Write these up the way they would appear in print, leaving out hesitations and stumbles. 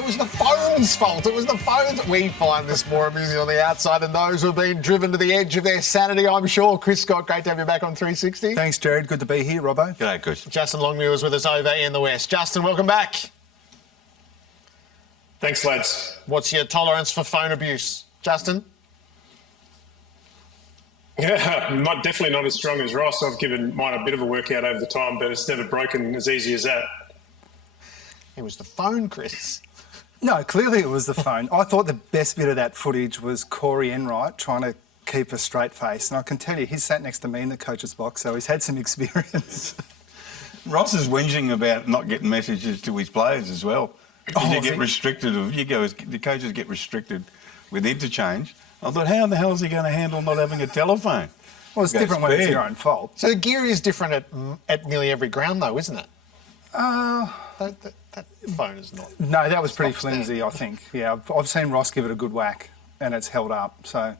It was the phone's fault. It was the phones. We find this more amusing on the outside than those who have been driven to the edge of their sanity, I'm sure. Chris Scott, great to have you back on 360. Thanks, Jared. Good to be here, Robbo. G'day, Chris. Justin Longmuir is with us over in the West. Justin, welcome back. Thanks, lads. What's your tolerance for phone abuse, Justin? Yeah, definitely not as strong as Ross. I've given mine a bit of a workout over the time, but it's never broken as easy as that. It was the phone, Chris. No, clearly it was the phone. I thought the best bit of that footage was Corey Enright trying to keep a straight face. And I can tell you, he's sat next to me in the coach's box, so he's had some experience. Ross is whinging about not getting messages to his players as well. You get restricted. The coaches get restricted with interchange. I thought, how in the hell is he going to handle not having a telephone? Well, it's different when it's your own fault. So the gear is different at nearly every ground, though, isn't it? That phone is not. No, that was pretty flimsy, I think. Yeah, I've seen Ross give it a good whack, and it's held up. So,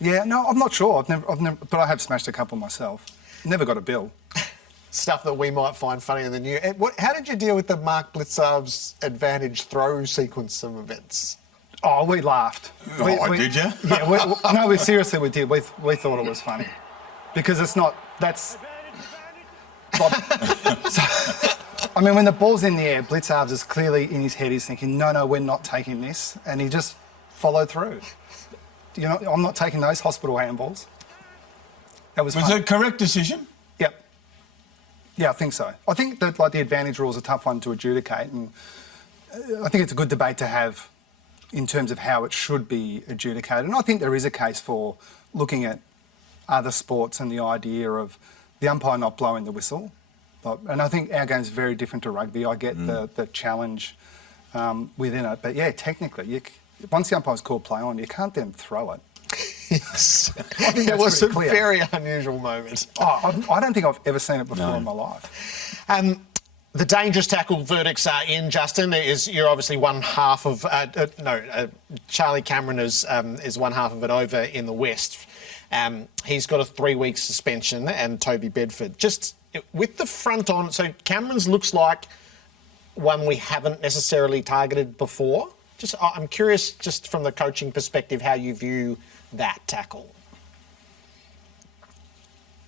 yeah, no, I'm not sure. I've never, but I have smashed a couple myself. Never got a bill. Stuff that we might find funnier than you. How did you deal with the Mark Blitzarv's advantage throw sequence of events? Oh, we laughed. Did you? Yeah, no, seriously, we did. We thought it was funny. Because it's not, that's... I mean, when the ball's in the air, Blitzarves is clearly in his head, he's thinking, no, we're not taking this. And he just followed through. You know, I'm not taking those hospital handballs. That was it a correct decision? Yep. Yeah, I think so. I think that, like, the advantage rule is a tough one to adjudicate. And I think it's a good debate to have in terms of how it should be adjudicated. And I think there is a case for looking at other sports and the idea of the umpire not blowing the whistle. And I think our game's very different to rugby. I get the challenge within it. But, yeah, technically, once the umpire's called play on, you can't then throw it. Yes. I think it was a very unusual moment. Oh, I don't think I've ever seen it before in my life. The dangerous tackle verdicts are in, Justin. You're obviously one half of... Charlie Cameron is one half of it over in the West. He's got a 3-week suspension, and Toby Bedford. Just with the front on, so Cameron's looks like one we haven't necessarily targeted before. I'm curious, just from the coaching perspective, how you view that tackle.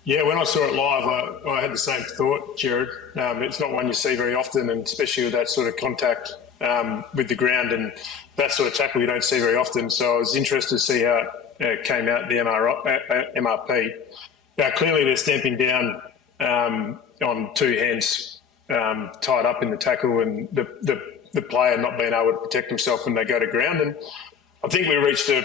Yeah, when I saw it live, I had the same thought, Jared. It's not one you see very often, and especially with that sort of contact with the ground and that sort of tackle you don't see very often. So I was interested to see how it came out, the MRP. Now, clearly they're stamping down on two hands tied up in the tackle and the player not being able to protect himself when they go to ground. And I think we reached a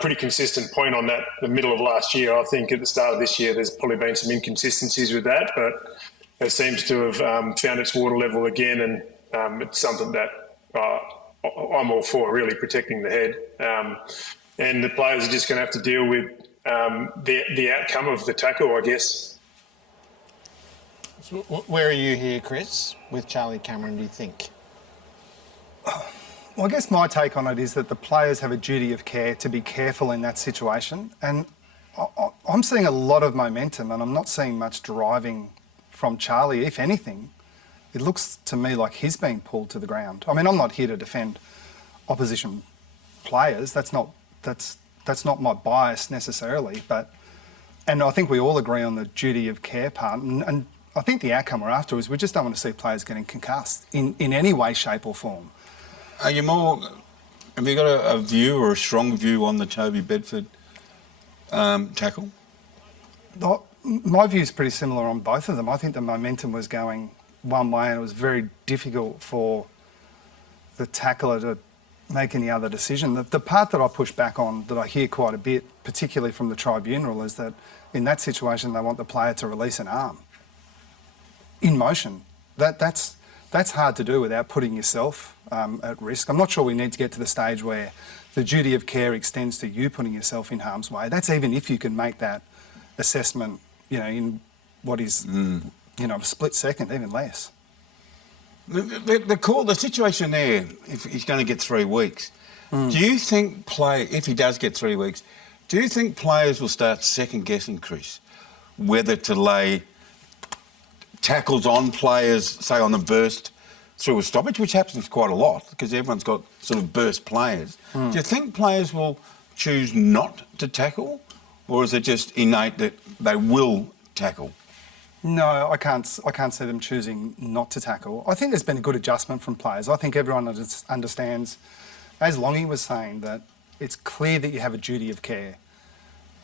pretty consistent point on that the middle of last year. I think at the start of this year there's probably been some inconsistencies with that, but it seems to have found its water level again, and it's something that I'm all for, really protecting the head. And the players are just going to have to deal with the outcome of the tackle, I guess. So where are you here, Chris, with Charlie Cameron, do you think? Well, I guess my take on it is that the players have a duty of care to be careful in that situation. And I'm seeing a lot of momentum, and I'm not seeing much driving from Charlie. If anything, it looks to me like he's being pulled to the ground. I mean, I'm not here to defend opposition players. That's not my bias necessarily. And I think we all agree on the duty of care part. And I think the outcome we're after is we just don't want to see players getting concussed in any way, shape or form. Have you got a view or a strong view on the Toby Bedford tackle? My view is pretty similar on both of them. I think the momentum was going one way, and it was very difficult for the tackler to make any other decision. The part that I push back on, that I hear quite a bit, particularly from the tribunal, is that in that situation they want the player to release an arm in motion. That's hard to do without putting yourself at risk. I'm not sure we need to get to the stage where the duty of care extends to you putting yourself in harm's way. That's even if you can make that assessment, in what is, a split second, even less. The situation there, if he's going to get 3 weeks, do you think if he does get 3 weeks, do you think players will start second-guessing, Chris, whether to lay tackles on players, say on the burst, through a stoppage, which happens quite a lot because everyone's got sort of burst players. Do you think players will choose not to tackle, or is it just innate that they will tackle? No, I can't see them choosing not to tackle. I think there's been a good adjustment from players. I think everyone understands, as Longy was saying, that it's clear that you have a duty of care.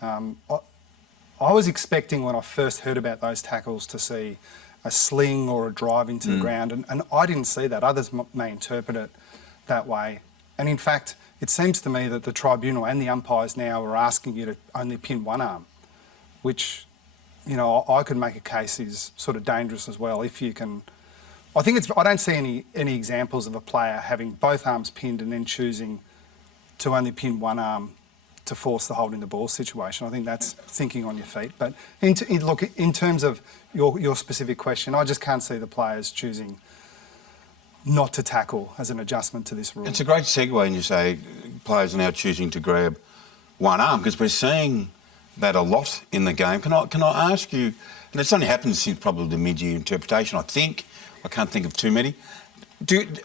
I was expecting when I first heard about those tackles to see a sling or a drive into the ground, and I didn't see that. Others may interpret it that way. And in fact, it seems to me that the tribunal and the umpires now are asking you to only pin one arm, which, you know, I could make a case is sort of dangerous as well if you can. I don't see any examples of a player having both arms pinned and then choosing to only pin one arm to force the holding the ball situation. I think that's thinking on your feet. But in terms of your specific question, I just can't see the players choosing not to tackle as an adjustment to this rule. It's a great segue when you say players are now choosing to grab one arm, because we're seeing that a lot in the game. Can I ask you, and it's only happened since probably the mid-year interpretation, I think. I can't think of too many.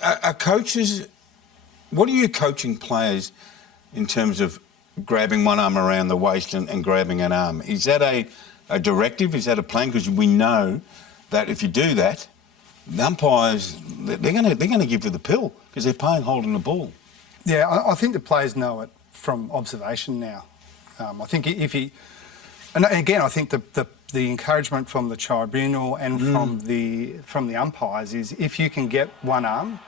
Are coaches, what are you coaching players in terms of grabbing one arm around the waist and grabbing an arm? Is that a directive? Is that a plan? Because we know that if you do that, the umpires, they're going to give you the pill because they're paying holding the ball. Yeah, I think the players know it from observation now. I think and again, I think the encouragement from the tribunal and from the umpires is if you can get one arm,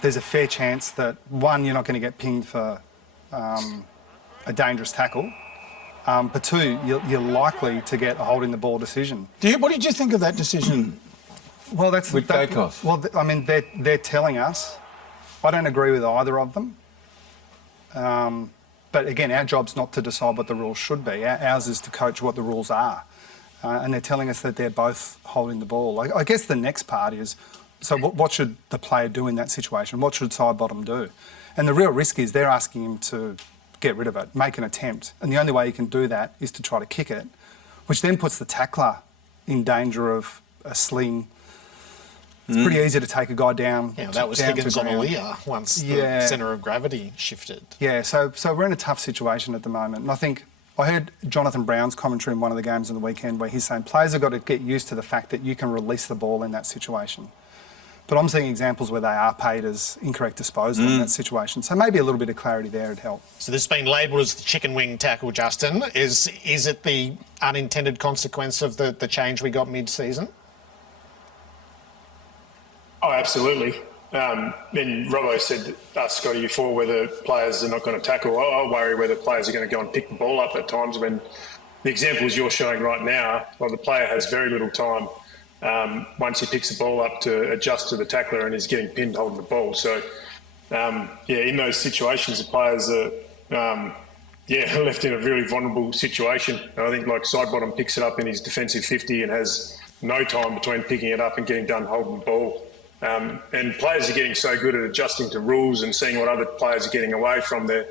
there's a fair chance that one, you're not going to get pinged for a dangerous tackle, but two, you're likely to get a holding the ball decision. What did you think of that decision? Well, that's with Dacos? Well, I mean, they're telling us. I don't agree with either of them. But again, our job's not to decide what the rules should be. Ours is to coach what the rules are. And they're telling us that they're both holding the ball. I guess the next part is, so what should the player do in that situation? What should side bottom do? And the real risk is they're asking him to get rid of it, make an attempt. And the only way he can do that is to try to kick it, which then puts the tackler in danger of a sling. It's pretty easy to take a guy down. Yeah, that was down Higgins on Aaliyah once the centre of gravity shifted. Yeah, so we're in a tough situation at the moment. And I think I heard Jonathan Brown's commentary in one of the games on the weekend where he's saying players have got to get used to the fact that you can release the ball in that situation. But I'm seeing examples where they are paid as incorrect disposal in that situation. So maybe a little bit of clarity there would help. So this has been labelled as the chicken wing tackle, Justin. Is it the unintended consequence of the change we got mid-season? Oh, absolutely. And Robbo said to us, Scotty, before whether players are not going to tackle. I worry whether players are going to go and pick the ball up at times when the examples you're showing right now, well, the player has very little time once he picks the ball up to adjust to the tackler and he's getting pinned holding the ball. So, in those situations, the players are, left in a really vulnerable situation. And I think like Sidebottom picks it up in his defensive 50 and has no time between picking it up and getting done holding the ball. And players are getting so good at adjusting to rules and seeing what other players are getting away from. They're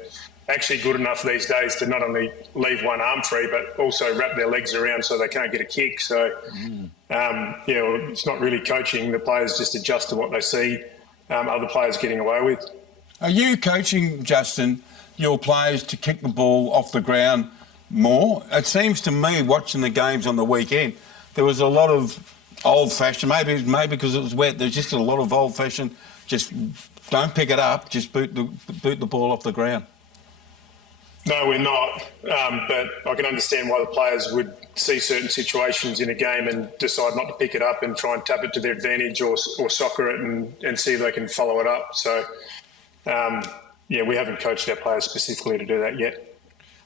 actually good enough these days to not only leave one arm free, but also wrap their legs around so they can't get a kick. So, it's not really coaching. The players just adjust to what they see other players getting away with. Are you coaching, Justin, your players to kick the ball off the ground more? It seems to me, watching the games on the weekend, there was a lot of old-fashioned, maybe because it was wet, there's just a lot of old-fashioned, just don't pick it up, just boot the ball off the ground. No, we're not. But I can understand why the players would see certain situations in a game and decide not to pick it up and try and tap it to their advantage or soccer it and see if they can follow it up. So, we haven't coached our players specifically to do that yet.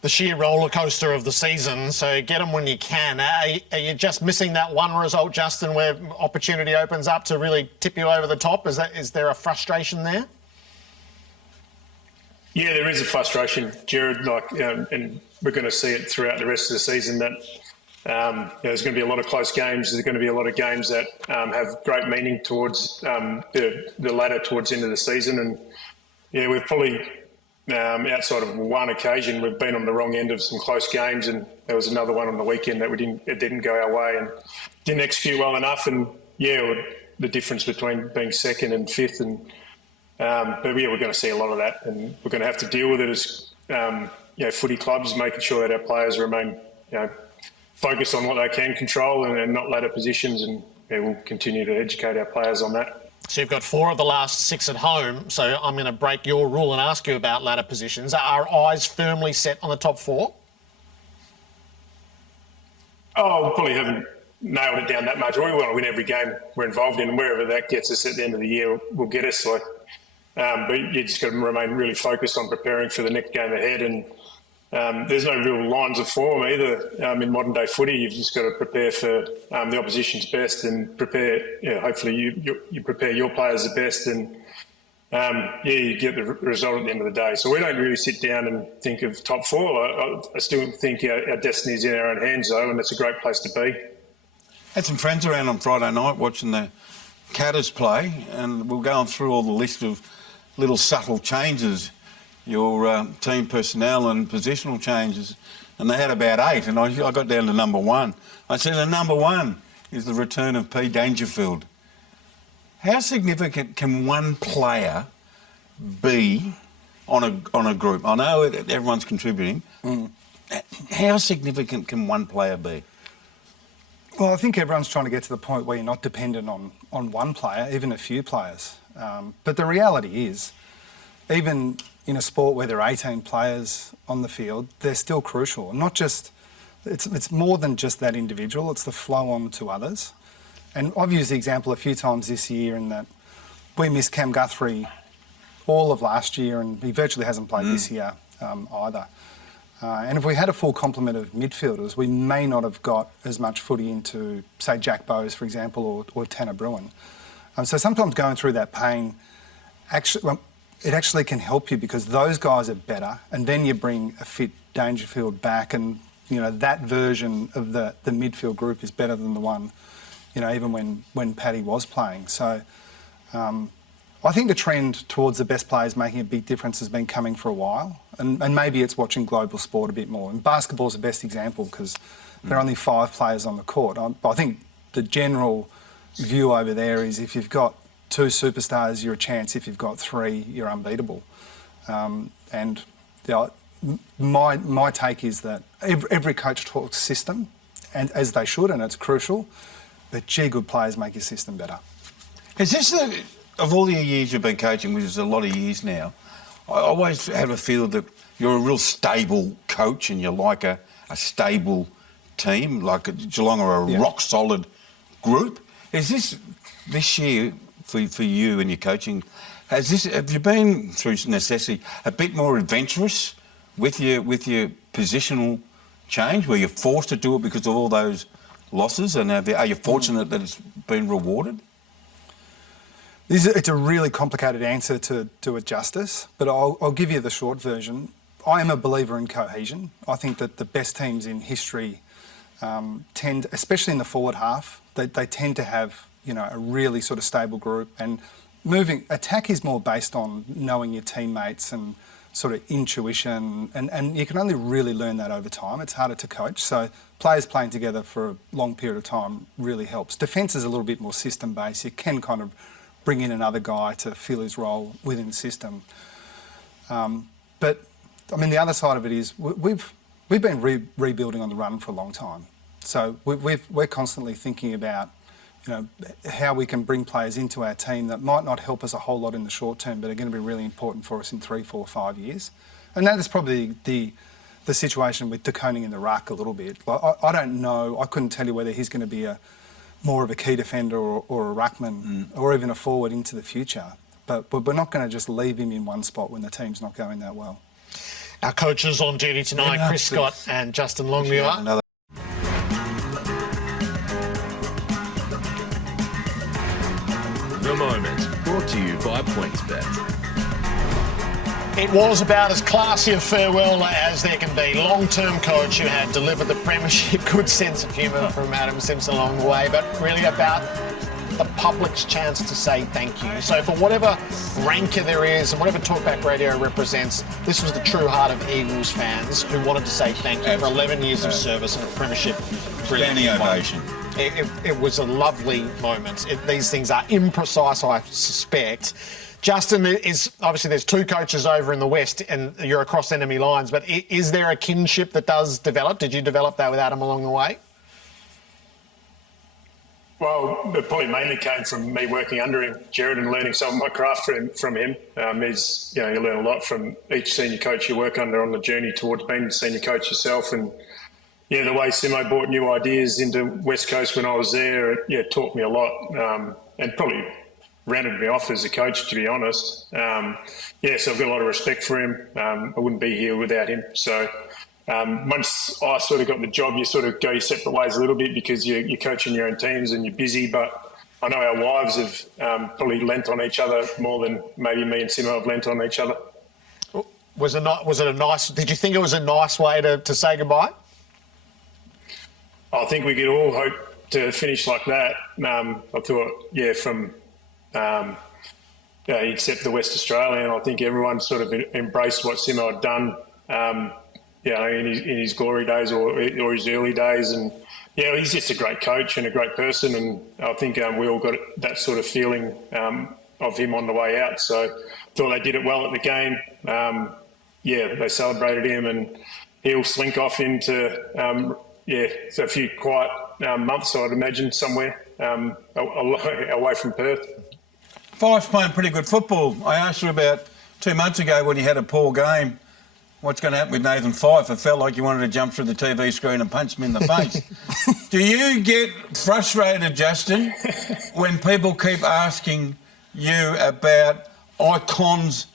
The sheer roller coaster of the season, so get them when you can. Are you just missing that one result, Justin, where opportunity opens up to really tip you over the top? Is there a frustration there? Yeah, there is a frustration, Jared. And we're going to see it throughout the rest of the season that there's going to be a lot of close games. There's going to be a lot of games that have great meaning towards the ladder towards the end of the season. And we've probably outside of one occasion, we've been on the wrong end of some close games, and there was another one on the weekend that it didn't go our way and didn't execute well enough. And the difference between being second and fifth. And but yeah, we're going to see a lot of that, and we're going to have to deal with it as footy clubs, making sure that our players remain focused on what they can control and not ladder positions, and we'll continue to educate our players on that. So you've got 4 of the last 6 at home, so I'm going to break your rule and ask you about ladder positions. Are eyes firmly set on the top 4? Oh, we probably haven't nailed it down that much. We want to win every game we're involved in, and wherever that gets us at the end of the year will get us. But you just got to remain really focused on preparing for the next game ahead. And there's no real lines of form either in modern day footy. You've just got to prepare for the opposition's best and prepare. Hopefully you prepare your players the best, and you get the result at the end of the day. So we don't really sit down and think of top 4. I still think our destiny is in our own hands, though, and it's a great place to be. Had some friends around on Friday night watching the Catters play, and we were going through all the list of little subtle changes, your team personnel and positional changes, and they had about 8, and I got down to number 1. I said, the number 1 is the return of P. Dangerfield. How significant can one player be on a group? I know everyone's contributing. How significant can one player be? Well, I think everyone's trying to get to the point where you're not dependent on one player, even a few players. But the reality is, even in a sport where there are 18 players on the field, they're still crucial. Not just, it's more than just that individual, it's the flow on to others. And I've used the example a few times this year in that we missed Cam Guthrie all of last year, and he virtually hasn't played this year either. And if we had a full complement of midfielders, we may not have got as much footy into, say, Jack Bowes, for example, or Tanner Bruin. So sometimes going through that pain, it actually can help you because those guys are better, and then you bring a fit Dangerfield back, and that version of the midfield group is better than the one, even when Paddy was playing. So I think the trend towards the best players making a big difference has been coming for a while, and maybe it's watching global sport a bit more. And basketball's the best example because there are only 5 players on the court. I think the general view over there is if you've got 2 superstars, you're a chance. If you've got 3, you're unbeatable. And my take is that every coach talks system, and as they should, and it's crucial. But gee, good players make your system better. Is this of all the years you've been coaching, which is a lot of years now, I always have a feel that you're a real stable coach and you're like a stable team, like a Geelong or a rock solid group. Is this year for you and your coaching, have you been through necessity a bit more adventurous with your positional change, where you're forced to do it because of all those losses, and are you fortunate that it's been rewarded? It's a really complicated answer to do it justice, but I'll give you the short version. I am a believer in cohesion. I think that the best teams in history tend, especially in the forward half, they tend to have a really sort of stable group, and attack is more based on knowing your teammates and sort of intuition, and you can only really learn that over time. It's harder to coach, so players playing together for a long period of time really helps. Defence is a little bit more system-based. You can kind of bring in another guy to fill his role within the system. But, I mean, the other side of it is we've been rebuilding on the run for a long time. So we're constantly thinking about how we can bring players into our team that might not help us a whole lot in the short term, but are going to be really important for us in 3, 4, 5 years. And that is probably the situation with De Koning in the ruck a little bit. I don't know. I couldn't tell you whether he's going to be more of a key defender or a ruckman or even a forward into the future. But we're not going to just leave him in one spot when the team's not going that well. Our coaches on duty tonight, Chris Scott and Justin Longmuir. The Moment, brought to you by PointsBet. It was about as classy a farewell as there can be. Long-term coach who had delivered the premiership, good sense of humour from Adam Simpson along the way, but really about the public's chance to say thank you. So for whatever rancour there is and whatever Talkback Radio represents, this was the true heart of Eagles fans who wanted to say thank you for 11 years of service and a premiership. Standing ovation. it was a lovely moment. These things are imprecise, I suspect. Justin, obviously there's two coaches over in the West and you're across enemy lines, but is there a kinship that does develop? Did you develop that with Adam along the way? Well, it probably mainly came from me working under him, Jared, and learning some of my craft from him. You learn a lot from each senior coach you work under on the journey towards being a senior coach yourself. And yeah, the way Simo brought new ideas into West Coast when I was there, taught me a lot, and probably rounded me off as a coach, to be honest. So I've got a lot of respect for him. I wouldn't be here without him. So once I sort of got the job, you sort of go your separate ways a little bit because you're coaching your own teams and you're busy. But I know our wives have probably lent on each other more than maybe me and Simo have lent on each other. Was it a nice? Did you think it was a nice way to say goodbye? I think we could all hope to finish like that. I thought, from except the West Australian, I think everyone sort of embraced what Simo had done. In his glory days or his early days, and he's just a great coach and a great person, and I think we all got that sort of feeling of him on the way out. So thought they did it well at the game. They celebrated him, and he'll slink off into a few quiet months, I'd imagine, somewhere away from Perth. Fyfe's playing pretty good football. I asked you about 2 months ago when he had a poor game, what's going to happen with Nathan Fyfe? It felt like you wanted to jump through the TV screen and punch him in the face. Do you get frustrated, Justin, when people keep asking you about icons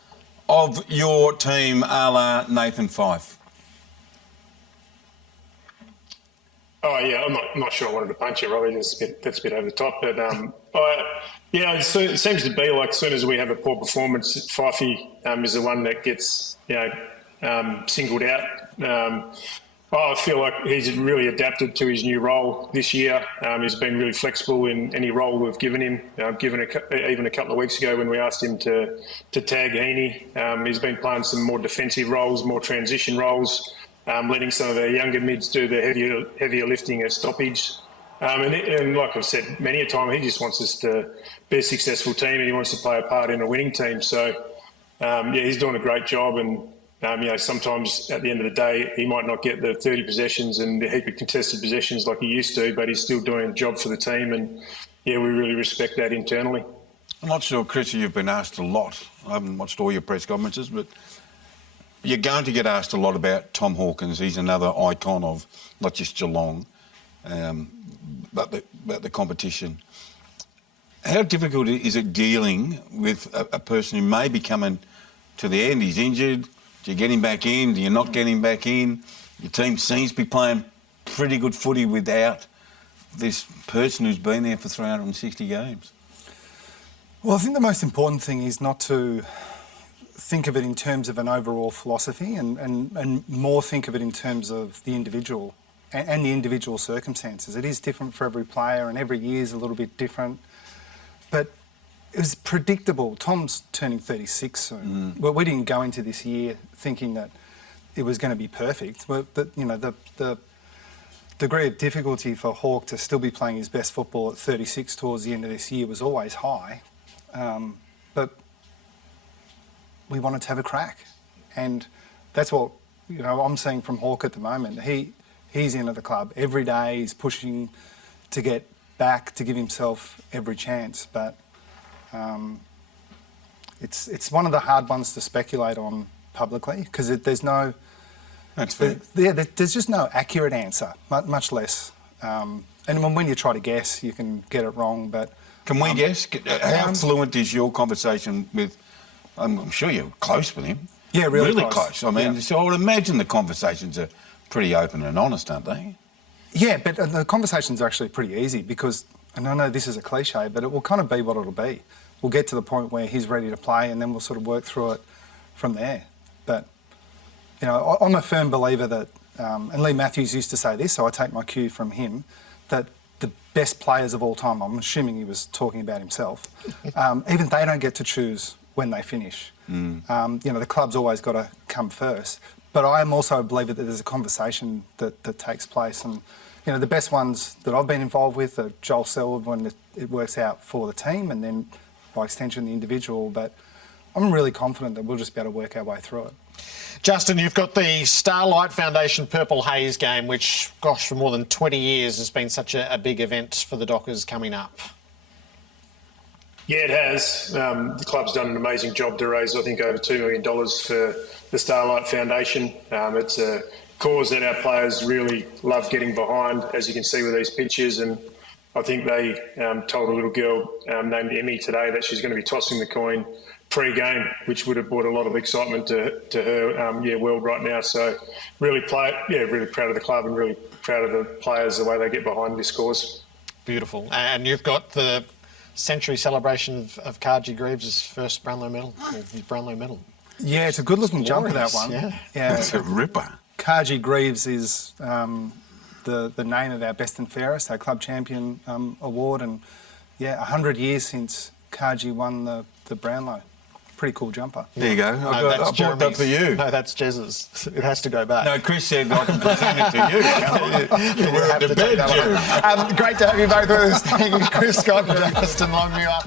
of your team a la Nathan Fyfe? Oh, yeah, I'm not sure I wanted to punch it, Robbie. That's a bit over the top. But, it seems to be like as soon as we have a poor performance, Fyfe is the one that gets, singled out. I feel like he's really adapted to his new role this year. He's been really flexible in any role we've given him. Even a couple of weeks ago when we asked him to tag Heaney, he's been playing some more defensive roles, more transition roles, letting some of our younger mids do the heavier lifting as stoppage. And like I've said many a time, he just wants us to be a successful team and he wants to play a part in a winning team. So, he's doing a great job. And, sometimes at the end of the day, he might not get the 30 possessions and the heap of contested possessions like he used to, but he's still doing a job for the team. And, we really respect that internally. I'm not sure, Chris, you've been asked a lot. I haven't watched all your press conferences, but you're going to get asked a lot about Tom Hawkins. He's another icon of not just Geelong, but the competition. How difficult is it dealing with a person who may be coming to the end? He's injured. Do you get him back in? Do you not get him back in? Your team seems to be playing pretty good footy without this person who's been there for 360 games. Well, I think the most important thing is not to think of it in terms of an overall philosophy and more think of it in terms of the individual and the individual circumstances. It is different for every player and every year is a little bit different. But it was predictable. Tom's turning 36 soon. Well, we didn't go into this year thinking that it was going to be perfect. But the degree of difficulty for Hawk to still be playing his best football at 36 towards the end of this year was always high. But we wanted to have a crack. And that's what, I'm seeing from Hawk at the moment. He's into the club every day. He's pushing to get back, to give himself every chance. But it's one of the hard ones to speculate on publicly because there's no... That's fair. There's just no accurate answer, much less. And when you try to guess, you can get it wrong, but... Can we guess? How fluent is your conversation with... I'm sure you're close with him. Yeah, really close. I mean, so I would imagine the conversations are pretty open and honest, aren't they? Yeah, but the conversations are actually pretty easy because, and I know this is a cliche, but it will kind of be what it'll be. We'll get to the point where he's ready to play and then we'll sort of work through it from there. But, I'm a firm believer that, and Lee Matthews used to say this, so I take my cue from him, that the best players of all time, I'm assuming he was talking about himself, even they don't get to choose when they finish. The club's always got to come first. But I am also a believer that there's a conversation that takes place and you know, the best ones that I've been involved with are Joel Selwood when it works out for the team, and then by extension the individual. But I'm really confident that we'll just be able to work our way through it. Justin, you've got the Starlight Foundation Purple Haze game, which, gosh, for more than 20 years has been such a big event for the Dockers coming up. Yeah, it has. The club's done an amazing job to raise, I think, over $2 million for the Starlight Foundation. It's a cause that our players really love getting behind, as you can see with these pictures. And I think they told a little girl named Emmy today that she's going to be tossing the coin pre-game, which would have brought a lot of excitement to her world right now. So really proud of the club and really proud of the players, the way they get behind this cause. Beautiful. And you've got the century celebration of Karji Greaves' first Brownlow medal, his Brownlow medal. Yeah, it's a good-looking jumper, that one. Yeah. It's a ripper. Karji Greaves is the name of our Best and Fairest, our club champion award, and 100 years since Karji won the Brownlow. Pretty cool jumper. There you go. I bought that for you. No, that's Jez's. It has to go back. No, Chris said I can present it to you. We're at the bed, Jerry. Great to have you both with us. Thank you, Chris Scott and Justin Longmuir.